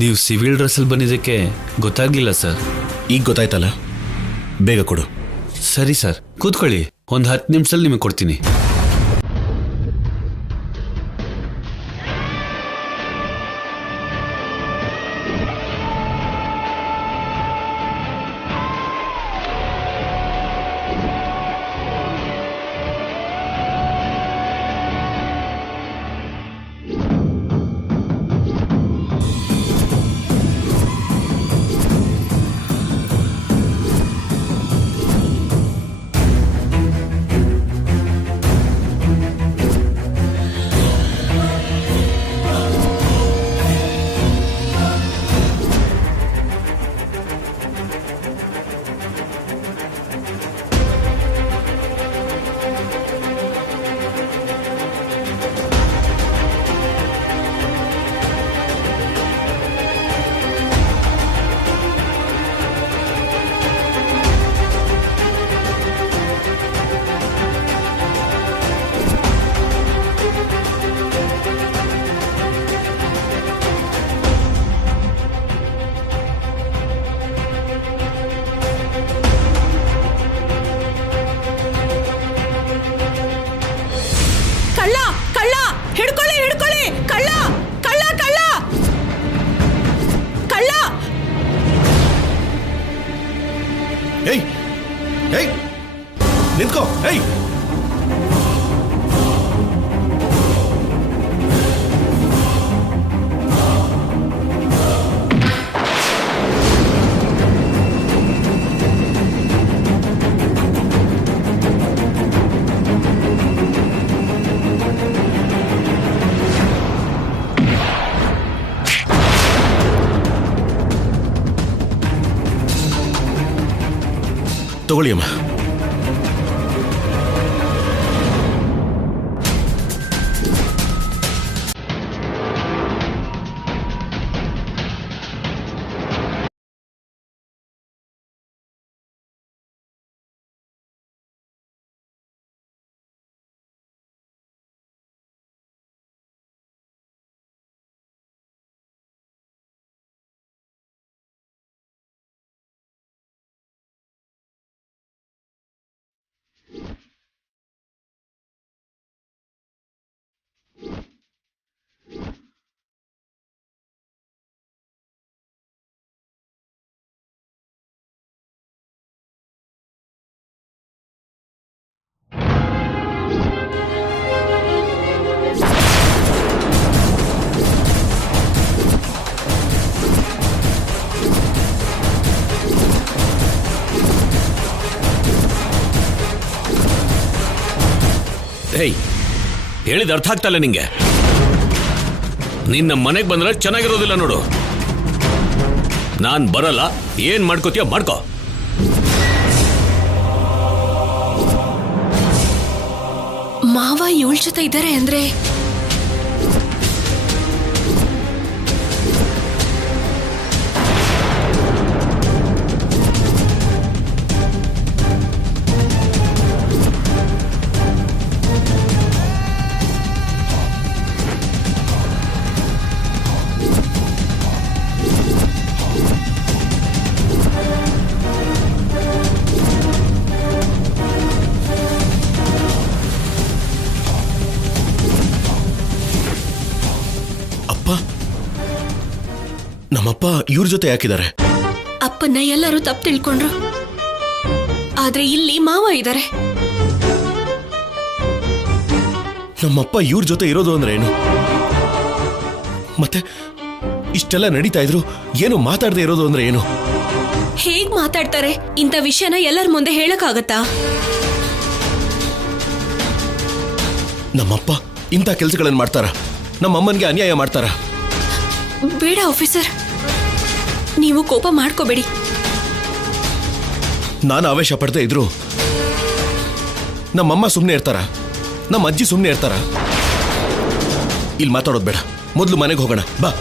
ನೀವು ಸಿವಿಲ್ ಡ್ರೆಸ್ಸಲ್ಲಿ ಬಂದಿದ್ದಕ್ಕೆ ಗೊತ್ತಾಗ್ಲಿಲ್ಲ ಸರ್. ಈಗ ಗೊತ್ತಾಯ್ತಲ್ಲ, ಬೇಗ ಕೊಡು. ಸರಿ ಸರ್, ಕೂತ್ಕೊಳ್ಳಿ. ಒಂದು 10 ನಿಮಿಷದಲ್ಲಿ ನಿಮಗೆ ಕೊಡ್ತೀನಿ. ಏಯ್ ಏಯ್ ನಿಂತ್ಕೋ. ಏಯ್ ತಗೊಳ್ಳಿ ಅಮ್ಮ. ಹೇಯ್, ಹೇಳಿದ ಅರ್ಥ ಆಗ್ತಲ್ಲ ನಿಂಗೆ? ನಿನ್ನ ಮನೆಗೆ ಬಂದ್ರೆ ಚೆನ್ನಾಗಿರೋದಿಲ್ಲ ನೋಡು. ನಾನ್ ಬರಲ್ಲ, ಏನ್ ಮಾಡ್ಕೋತೀಯ ಮಾಡ್ಕೋ. ಮಾವ ಇವಳ ಜೊತೆ ಇದ್ದಾರೆ ಅಂದ್ರೆ ನಮ್ಮಪ್ಪ ಇವ್ರ ಜೊತೆ ಯಾಕಿದ್ದಾರೆ? ಅಪ್ಪನ್ನ ಎಲ್ಲರೂ ತಪ್ಪು ತಿಳ್ಕೊಂಡ್ರು, ಆದ್ರೆ ಇಲ್ಲಿ ಮಾವ ಇದ್ದಾರೆ. ನಮ್ಮಪ್ಪ ಇವ್ರ ಜೊತೆ ಇರೋದು ಅಂದ್ರೆ ಏನು? ಮತ್ತೆ ಇಷ್ಟೆಲ್ಲ ನಡೀತಾ ಇದ್ರು ಏನು ಮಾತಾಡದೆ ಇರೋದು ಅಂದ್ರೆ ಏನು? ಹೇಗ್ ಮಾತಾಡ್ತಾರೆ? ಇಂಥ ವಿಷಯನ ಎಲ್ಲರ ಮುಂದೆ ಹೇಳಕ್ಕಾಗತ್ತಾ? ನಮ್ಮಪ್ಪ ಇಂಥ ಕೆಲಸಗಳನ್ನು ಮಾಡ್ತಾರ? ನಮ್ಮಮ್ಮನಿಗೆ ಅನ್ಯಾಯ ಮಾಡ್ತಾರ? ಬೇಡ ಆಫೀಸರ್, ನೀವು ಕೋಪ ಮಾಡ್ಕೋಬೇಡಿ. ನಾನು ಆವೇಶ ಪಡ್ತಾ ಇದ್ರು ನಮ್ಮಮ್ಮ ಸುಮ್ಮನೆ ಇರ್ತಾರ? ನಮ್ಮ ಅಜ್ಜಿ ಸುಮ್ಮನೆ ಇರ್ತಾರ? ಇಲ್ಲಿ ಮಾತಾಡೋದು ಬೇಡ, ಮೊದಲು ಮನೆಗೆ ಹೋಗೋಣ ಬಾ.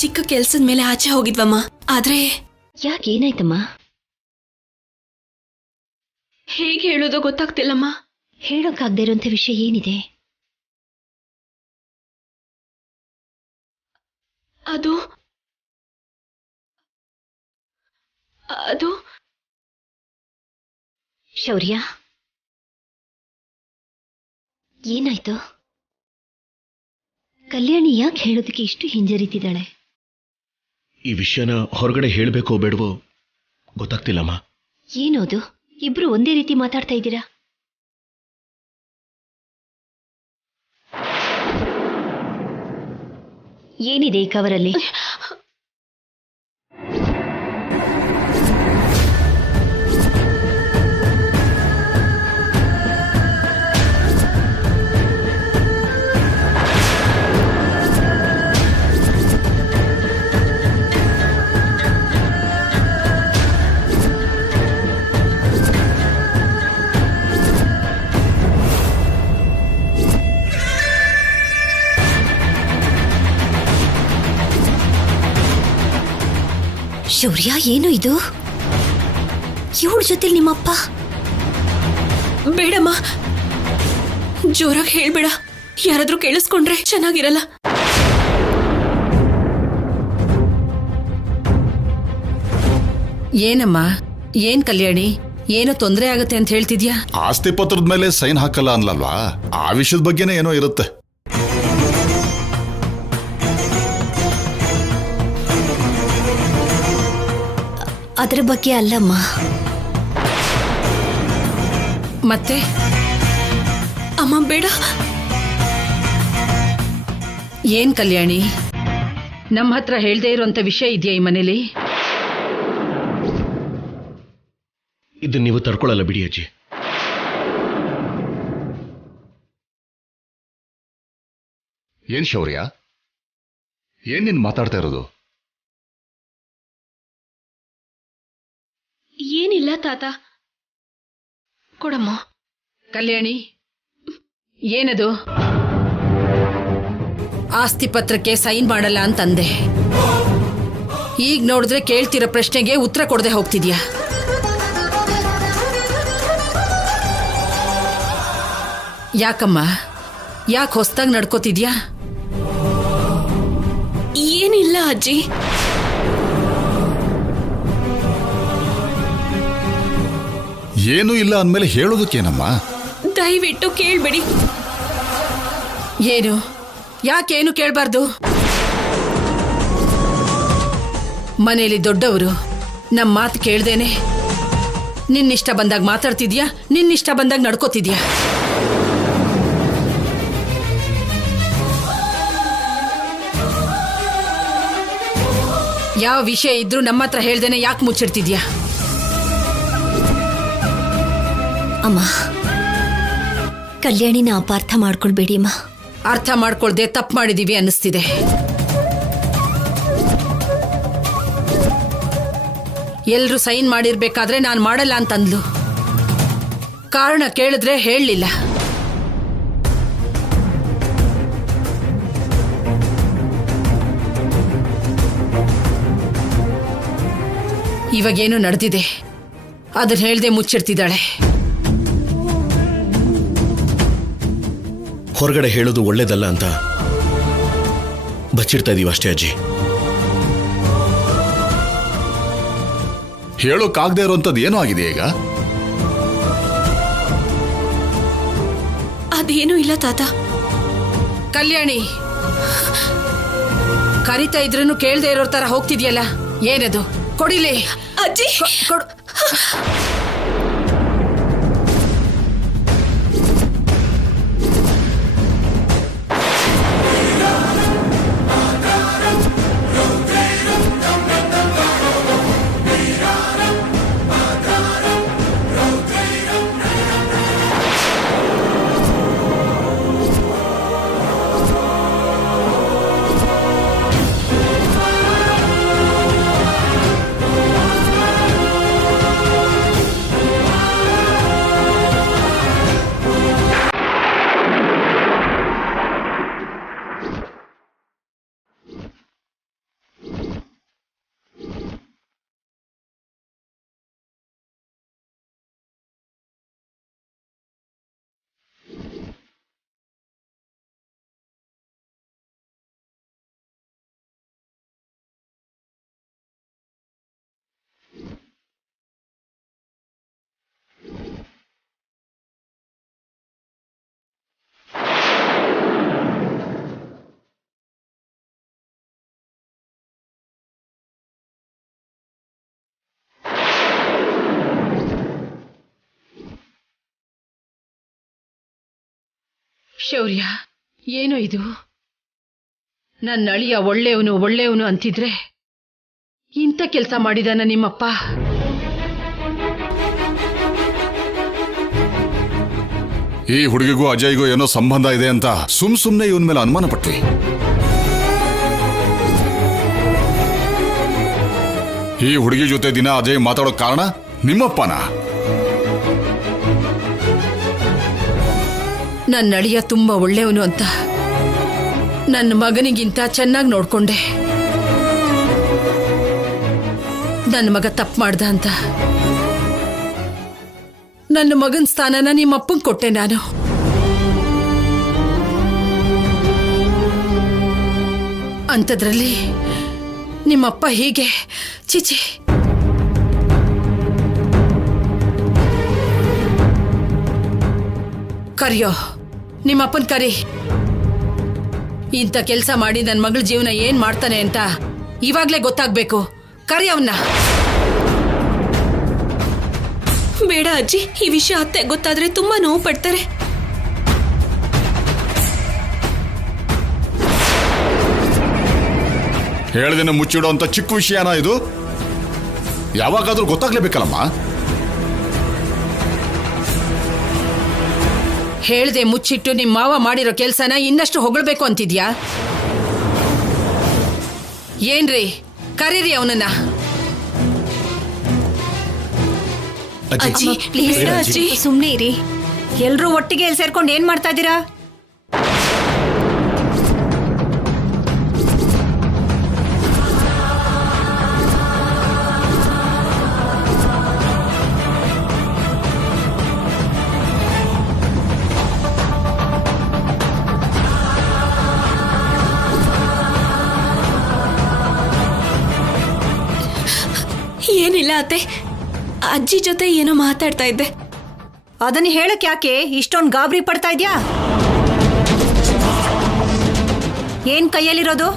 ಚಿಕ್ಕ ಕೆಲ್ಸದ ಮೇಲೆ ಆಚೆ ಹೋಗಿದ್ವಮ್ಮ. ಆದ್ರೆ ಯಾಕೆ ಏನಾಯ್ತಮ್ಮ? ಹೇಗೆ ಹೇಳೋದೋ ಗೊತ್ತಾಗ್ತಿಲ್ಲಮ್ಮ. ಹೇಳೋಕ್ಕಾಗದೇ ಇರೋಂಥ ವಿಷಯ ಏನಿದೆ? ಅದು ಅದು ಶೌರ್ಯ, ಏನಾಯ್ತು? ಕಲ್ಯಾಣಿ ಯಾಕೆ ಹೇಳೋದಕ್ಕೆ ಇಷ್ಟು ಹಿಂಜರಿತಿದ್ದಾಳೆ? ಈ ವಿಷಯನ ಹೊರಗಡೆ ಹೇಳಬೇಕೋ ಬೇಡವೋ ಗೊತ್ತಾಗ್ತಿಲ್ಲಮ್ಮ. ಏನೋದು, ಇಬ್ರು ಒಂದೇ ರೀತಿ ಮಾತಾಡ್ತಾ ಇದ್ದೀರಾ? ಏನಿದೆ ಈ ಕವರಲ್ಲಿ? ಶೌರ್ಯ, ಏನು ಇದು? ಇವಳ ಜೊತೆಲಿ ನಿಮ್ಮಪ್ಪ? ಬೇಡಮ್ಮ, ಜೋರಾಗಿ ಹೇಳ್ಬೇಡ. ಯಾರಾದ್ರೂ ಕೇಳಿಸ್ಕೊಂಡ್ರೆ ಚೆನ್ನಾಗಿರಲ್ಲ. ಏನಮ್ಮ, ಏನ್ ಕಲ್ಯಾಣಿ, ಏನೋ ತೊಂದರೆ ಆಗುತ್ತೆ ಅಂತ ಹೇಳ್ತಿದ್ಯಾ? ಆಸ್ತಿ ಪತ್ರದ ಮೇಲೆ ಸೈನ್ ಹಾಕಲ್ಲ ಅನ್ಲಲ್ವಾ, ಆ ವಿಷಯದ ಬಗ್ಗೆನೇ ಏನೋ ಇರುತ್ತೆ. ಅದರ ಬಗ್ಗೆ ಅಲ್ಲಮ್ಮ. ಮತ್ತೆ ಅಮ್ಮ ಬೇಡ. ಏನ್ ಕಲ್ಯಾಣಿ, ನಮ್ಮ ಹತ್ರ ಹೇಳ್ದೇ ಇರೋಂಥ ವಿಷಯ ಇದೆಯಾ ಈ ಮನೇಲಿ? ಇದನ್ನ ನೀವು ತಡ್ಕೊಳ್ಳಲ್ಲ ಬಿಡಿ ಅಜ್ಜಿ. ಏನ್ ಶೌರ್ಯ, ಏನ್ ನೀನ್ ಮಾತಾಡ್ತಾ ಇರೋದು? ಏನಿಲ್ಲ ತಾತ, ಕೊಡಮ್ಮ. ಕಲ್ಯಾಣಿ, ಏನದು? ಆಸ್ತಿ ಪತ್ರಕ್ಕೆ ಸೈನ್ ಮಾಡಲ್ಲ ಅಂತಂದೆ. ಈಗ ನೋಡಿದ್ರೆ ಕೇಳ್ತಿರೋ ಪ್ರಶ್ನೆಗೆ ಉತ್ತರ ಕೊಡದೆ ಹೋಗ್ತಿದ್ಯಾ? ಯಾಕಮ್ಮ, ಯಾಕೆ ಹೊಸ್ದಾಗಿ ನಡ್ಕೋತಿದ್ಯಾ? ಏನಿಲ್ಲ ಅಜ್ಜಿ. ಏನೂ ಇಲ್ಲ ಅಂದ್ಮೇಲೆ ಹೇಳೋದಕ್ಕೇನಮ್ಮ? ದಯವಿಟ್ಟು ಕೇಳ್ಬೇಡಿ. ಏನು, ಯಾಕೇನು ಕೇಳಬಾರ್ದು? ಮನೇಲಿ ದೊಡ್ಡವರು, ನಮ್ಮ ಮಾತು ಕೇಳ್ದೇನೆ ನಿನ್ನಿಷ್ಟ ಬಂದಾಗ ಮಾತಾಡ್ತಿದ್ಯಾ, ನಿನ್ನಿಷ್ಟ ಬಂದಾಗ ನಡ್ಕೋತಿದ್ಯಾ? ಯಾವ ವಿಷಯ ಇದ್ರೂ ನಮ್ಮ ಹತ್ರ ಹೇಳ್ದೇನೆ ಯಾಕೆ ಮುಚ್ಚಿಡ್ತಿದ್ಯಾ? ಅಮ್ಮ, ಕಲ್ಯಾಣಿನ ಅಪಾರ್ಥ ಮಾಡ್ಕೊಳ್ಬೇಡಿ ಅಮ್ಮ. ಅರ್ಥ ಮಾಡ್ಕೊಳ್ದೆ ತಪ್ಪು ಮಾಡಿದೀವಿ ಅನ್ನಿಸ್ತಿದೆ. ಎಲ್ರು ಸೈನ್ ಮಾಡಿರ್ಬೇಕಾದ್ರೆ ನಾನು ಮಾಡಲ್ಲ ಅಂತಂದ್ಲು. ಕಾರಣ ಕೇಳಿದ್ರೆ ಹೇಳಲಿಲ್ಲ. ಇವಾಗೇನು ನಡೆದಿದೆ ಅದನ್ನ ಹೇಳ್ದೆ ಮುಚ್ಚಿಡ್ತಿದ್ದಾಳೆ. ಹೊರಗಡೆ ಹೇಳೋದು ಒಳ್ಳೇದಲ್ಲ ಅಂತ ಬಚ್ಚಿಡ್ತಾ ಇದೀವಿ ಅಷ್ಟೇ ಅಜ್ಜಿ. ಹೇಳೋಕ್ಕಾಗದೇ ಇರೋಂಥದ್ದು ಏನೋ ಆಗಿದೆ ಈಗ? ಅದೇನೂ ಇಲ್ಲ ತಾತ. ಕಲ್ಯಾಣಿ, ಕರಿತಾ ಇದ್ರೂ ಕೇಳ್ದೆ ಇರೋ ತರ ಹೋಗ್ತಿದ್ಯಲ್ಲ, ಏನದು? ಕೊಡಿಲಿ ಅಜ್ಜಿ. ಕೊಡು. ಶೌರ್ಯ, ಏನೋ ಇದು? ನನ್ನ ಅಳಿಯ ಒಳ್ಳೆಯವನು ಅಂತಿದ್ರೆ ಇಂಥ ಕೆಲಸ ಮಾಡಿದಾನ ನಿಮ್ಮಪ್ಪ? ಈ ಹುಡುಗಿಗೂ ಅಜಯ್ಗೂ ಏನೋ ಸಂಬಂಧ ಇದೆ ಅಂತ ಸುಮ್ನೆ ಇವನ್ ಮೇಲೆ ಅನುಮಾನ ಪಟ್ವಿ. ಈ ಹುಡುಗಿ ಜೊತೆ ದಿನ ಅಜಯ್ ಮಾತಾಡೋ ಕಾರಣ ನಿಮ್ಮಪ್ಪನ? ನನ್ನ ಅಳಿಯ ತುಂಬಾ ಒಳ್ಳೆಯವನು ಅಂತ ನನ್ನ ಮಗನಿಗಿಂತ ಚೆನ್ನಾಗಿ ನೋಡ್ಕೊಂಡೆ. ನನ್ನ ಮಗ ತಪ್ಪು ಮಾಡ್ದ ಅಂತ ನನ್ನ ಮಗನ ಸ್ಥಾನನ ನಿಮ್ಮಪ್ಪಂಗೆ ಕೊಟ್ಟೆ ನಾನು. ಅಂಥದ್ರಲ್ಲಿ ನಿಮ್ಮಪ್ಪ ಹೀಗೆ ಚಿಚಿ. ಕರಿಯೋ, ನಿಮ್ಮಪ್ಪನ್ ಕರಿ. ಇಂಥ ಕೆಲಸ ಮಾಡಿ ನನ್ನ ಮಗಳ ಜೀವನ ಏನ್ ಮಾಡ್ತಾನೆ ಅಂತ ಇವಾಗ್ಲೇ ಗೊತ್ತಾಗ್ಬೇಕು. ಕರಿ ಅವನ್ನ. ಬೇಡ ಅಜ್ಜಿ, ಈ ವಿಷಯ ಅತ್ತೆ ಗೊತ್ತಾದ್ರೆ ತುಂಬಾ ನೋವು ಪಡ್ತಾರೆ. ಹೇಳ್ದೇನೆ ಮುಚ್ಚಿಡೋ ಅಂತ ಚಿಕ್ಕ ವಿಷಯನಾ ಇದು? ಯಾವಾಗಾದ್ರೂ ಗೊತ್ತಾಗ್ಲೇಬೇಕಲ್ಲಮ್ಮ. ಹೇಳ್ದೆ ಮುಚ್ಚಿಟ್ಟು ನಿಮ್ಮ ಮಾವ ಮಾಡಿರೋ ಕೆಲ್ಸನ ಇನ್ನಷ್ಟು ಹೊಗಳ್ಬೇಕು ಅಂತಿದ್ಯಾ? ಏನ್ರಿ, ಕರೀರಿ ಅವನನ್ನ. ಅಜ್ಜಿ ಪ್ಲೀಸ್ ಅಜ್ಜಿ, ಸುಮ್ನೆ ಇರಿ. ಎಲ್ರೂ ಒಟ್ಟಿಗೆ ಇಲ್ಲಿ ಸೇರ್ಕೊಂಡು ಏನ್ ಮಾಡ್ತಾ ಇದ್ದೀರಾ? ಏನಿಲ್ಲ ಅತ್ತೆ, ಅಜ್ಜಿ ಜೊತೆ ಏನೋ ಮಾತಾಡ್ತಾ ಇದ್ದೆ. ಅದನ್ನ ಹೇಳಕ್ ಯಾಕೆ ಇಷ್ಟೊಂದು ಗಾಬರಿ ಪಡ್ತಾ ಇದ್ಯಾ? ಏನ್ ಕೈಯಲ್ಲಿರೋದು?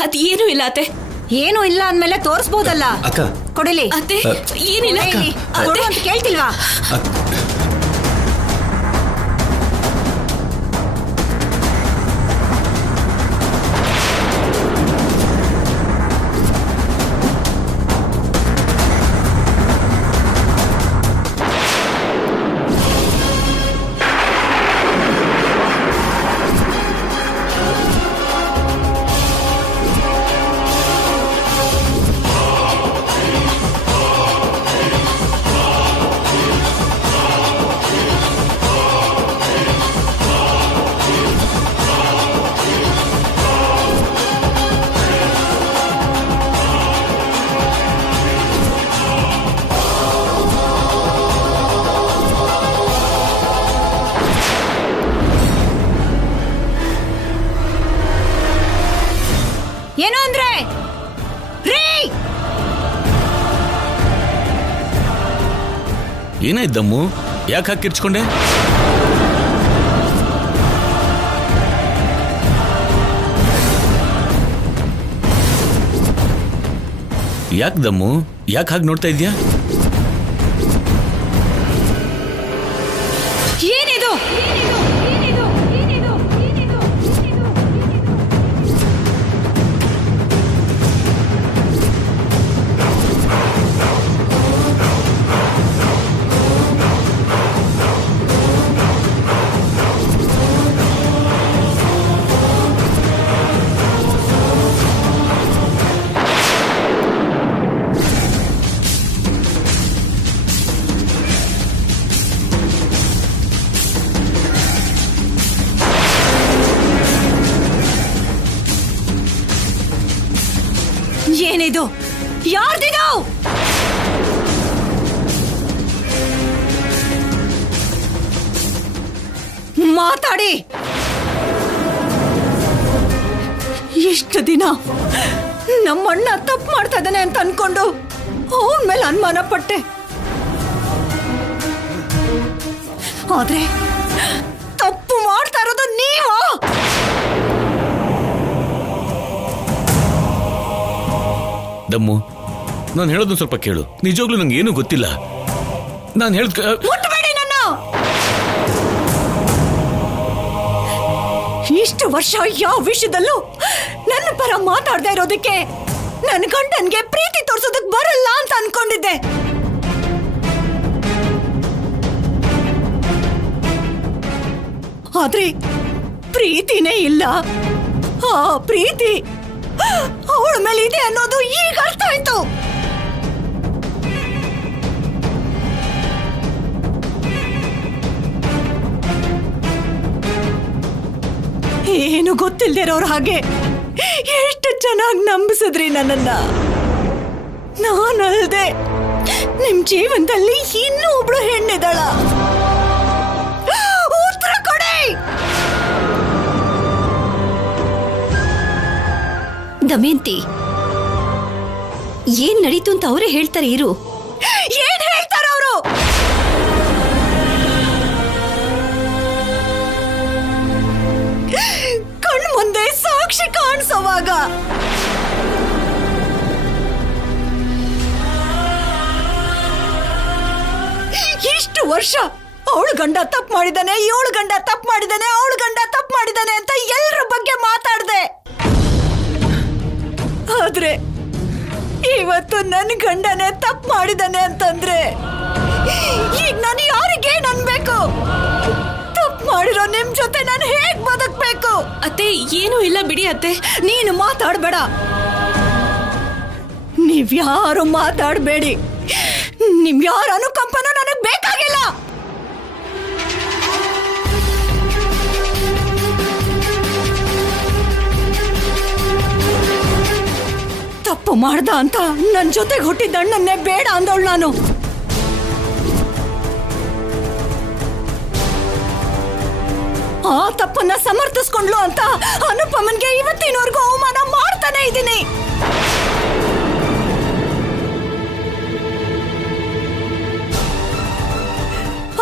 ಅದೇನು ಇಲ್ಲ ಅತ್ತೆ. ಏನು ಇಲ್ಲ ಅಂದ್ಮೇಲೆ ತೋರಿಸ್ಬೋದಲ್ಲ. ಅಕ್ಕ, ಕೊಡಿಲಿ. ಅತ್ತೆ ಏನಿಲ್ಲ ಕೊಡು ಅಂತ ಕೇಳ್ತಿಲ್ವಾ? ಏನು ಅಂದ್ರೆ ರೀ? ಏನಾಯ್ತಮ್ಮು? ಯಾಕೆ ಹಾಕಿರ್ಚ್ಕೊಂಡೆ? ಯಾಕೆ ದಮ್ಮು? ಯಾಕೆ ಹಾಗೆ ನೋಡ್ತಾ ಇದ್ಯಾ? ಏನಿದು? ಏನಿದು? ಯಾರ್ದಿದು? ಮಾತಾಡಿ. ಎಷ್ಟು ದಿನ ನಮ್ಮಣ್ಣ ತಪ್ಪು ಮಾಡ್ತಾ ಇದ್ದಾನೆ ಅಂತ ಅನ್ಕೊಂಡು ಅವನ ಮೇಲೆ ಅನುಮಾನ ಪಟ್ಟೆ. ಆದ್ರೆ ತಪ್ಪು ಮಾಡ್ತಾ ಇರೋದು ನೀವು. ದಮ್ಮು, ನಾನು ಹೇಳೋದನ್ನ ಸ್ವಲ್ಪ ಕೇಳು. ನಿಜವಾಗ್ಲೂ ನಂಗೆ ಏನೂ ಗೊತ್ತಿಲ್ಲ. ನಾನು ಮುಟ್ಟಬೇಡಿ ನನ್ನ. ಇಷ್ಟು ವರ್ಷ ಯಾವ ವಿಷಯದಲ್ಲೂ ನನ್ನ ಪರ ಮಾತಾಡದೆ ಇರೋದಕ್ಕೆ ನನ್ನ ಗಂಡನ್ಗೆ ಪ್ರೀತಿ ತೋರ್ಸೋದಕ್ ಬರಲ್ಲ ಅಂತ ಅನ್ಕೊಂಡಿದ್ದೆ. ಆದ್ರೆ ಪ್ರೀತಿನೇ ಇಲ್ಲ. ಆ ಪ್ರೀತಿ ಅವಳ ಮೇಲೆ ಇದೆ ಅನ್ನೋದು ಈಗ ಅರ್ಥ ಆಯ್ತು. ಏನು ಗೊತ್ತಿಲ್ದಿರೋರು ಹಾಗೆ ಎಷ್ಟು ಚೆನ್ನಾಗಿ ನಂಬಿಸಿದ್ರಿ ನನ್ನನ್ನ. ನಾನಲ್ದೆ ನಿಮ್ ಜೀವನದಲ್ಲಿ ಇನ್ನೂ ಒಬ್ಳು ಹೆಣ್ಣಿದಾಳ. ಉತ್ತರ ಕೊಡಿ. ದಮಯಂತಿ, ಏನ್ ನಡೀತು ಅಂತ ಅವರೇ ಹೇಳ್ತಾರೆ. ಇರು. ಏನ್ ಹೇಳ್ತಾರ ಅವರು? ಕಣ್ ಮುಂದೆ ಸಾಕ್ಷಿ ಕಾಣಿಸೋವಾಗ ಇಷ್ಟು ವರ್ಷ ಅವಳು ಗಂಡ ತಪ್ಪು ಮಾಡಿದಾನೆ, ಇವಳು ಗಂಡ ತಪ್ಪು ಮಾಡಿದಾನೆ, ಅವಳು ಗಂಡ ತಪ್ಪು ಮಾಡಿದಾನೆ ಅಂತ ಎಲ್ಲರ ಬಗ್ಗೆ ಮಾತಾಡ್ದೆ. ಆದ್ರೆ ಇವತ್ತು ನನ್ನ ಗಂಡನೇ ತಪ್ಪು ಮಾಡಿದಾನೆ ಅಂತಂದ್ರೆ ಈಗ ನಾನು ಯಾರಿಗೆ ಅನ್ಬೇಕು? ತಪ್ಪು ಮಾಡಿರೋ ನಿಮ್ ಜೊತೆ ನಾನು ಹೇಗ್ ಬದುಕ್ಬೇಕು? ಅತ್ತೆ, ಏನೂ ಇಲ್ಲ ಬಿಡಿ ಅತ್ತೆ. ನೀನು ಮಾತಾಡ್ಬೇಡ. ನೀವ್ಯಾರು ಮಾತಾಡ್ಬೇಡಿ. ನಿಮ್ ಯಾರ ಅನುಕಂಪನ ನನಗ್ ಬೇಕಾಗಿಲ್ಲ. ತಪ್ಪು ಮಾಡ್ದ ಅಂತ ನನ್ ಜೊತೆಗೆ ಹುಟ್ಟಿದ ಅಣ್ಣನ್ನೇ ಬೇಡ ಅಂದವಳು ನಾನು. ಆ ತಪ್ಪನ್ನ ಸಮರ್ಥಿಸ್ಕೊಂಡ್ಲು ಅಂತ ಅನುಪಮನ್ಗೆ ಇವತ್ತಿನವರೆಗೂ ಅವಮಾನ ಮಾಡ್ತಾನೆ ಇದ್ದೀನಿ.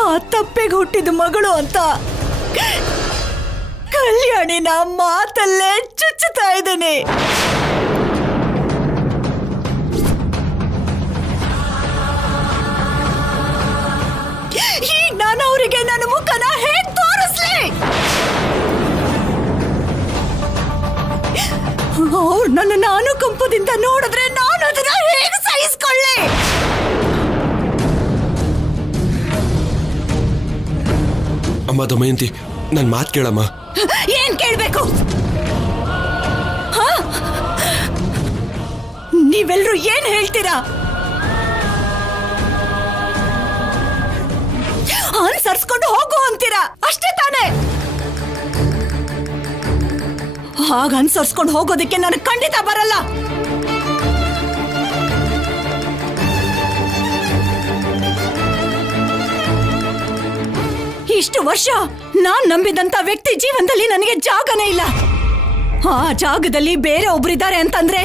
ಆ ತಪ್ಪಿಗೆ ಹುಟ್ಟಿದ ಮಗಳು ಅಂತ ಕಲ್ಯಾಣಿನ ಮಾತಲ್ಲೇ ಚುಚ್ಚುತ್ತಾ ಇದ್ದೀನಿ. ಈಗ ನಾನು ಅವರಿಗೆ ನನ್ನ ಮುಖನ ಹೇಗ್ ತೋರಿಸ್ಲಿ? ಅವ್ರು ನನ್ನ ಅನುಕಂಪದಿಂದ ನೋಡಿದ್ರೆ ನಾನು ಅದನ್ನ ಹೇಗೆ ಸಹಿಸ್ಕೊಳ್ಳಿ? ಅಮ್ಮ ದಮಯಂತಿ, ನನ್ ಮಾತು ಕೇಳಮ್ಮ. ಏನ್ ಕೇಳ್ಬೇಕು? ನೀವೆಲ್ರೂ ಏನ್ ಹೇಳ್ತೀರಾ? ಅನ್ಸರ್ಸ್ಕೊಂಡು ಹೋಗು ಅಂತೀರಾ, ಅಷ್ಟೇ ತಾನೇ? ಹಾಗ ಅನ್ಸರ್ಸ್ಕೊಂಡು ಹೋಗೋದಕ್ಕೆ ನನಗೆ ಖಂಡಿತ ಬರಲ್ಲ. ಇಷ್ಟು ವರ್ಷ ನಾನ್ ನಂಬಿದಂತ ವ್ಯಕ್ತಿ ಜೀವನದಲ್ಲಿ ನನಗೆ ಜಾಗನೇ ಇಲ್ಲ. ಆ ಜಾಗದಲ್ಲಿ ಬೇರೆ ಒಬ್ರಿದ್ದಾರೆ ಅಂತಂದ್ರೆ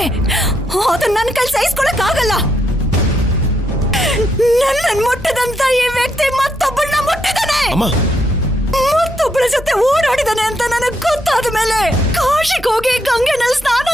ಅದನ್ನ ನನ್ನ ಕೈ ಸಹಿಸ್ಕೊಳಕ್ ಆಗಲ್ಲ. ನನ್ನ ಮುಟ್ಟದಂತ ಈ ವ್ಯಕ್ತಿ ಮತ್ತೊಬ್ಬಳನ್ನ ಮುಟ್ಟಿದಾನೆ, ಮತ್ತೊಬ್ಬಳ ಜೊತೆ ಓಡಾಡಿದಾನೆ ಅಂತ ನನಗ್ ಗೊತ್ತಾದ ಮೇಲೆ ಕಾಶಿಗೆ ಹೋಗಿ ಗಂಗೆನಲ್ಲಿ ಸ್ನಾನ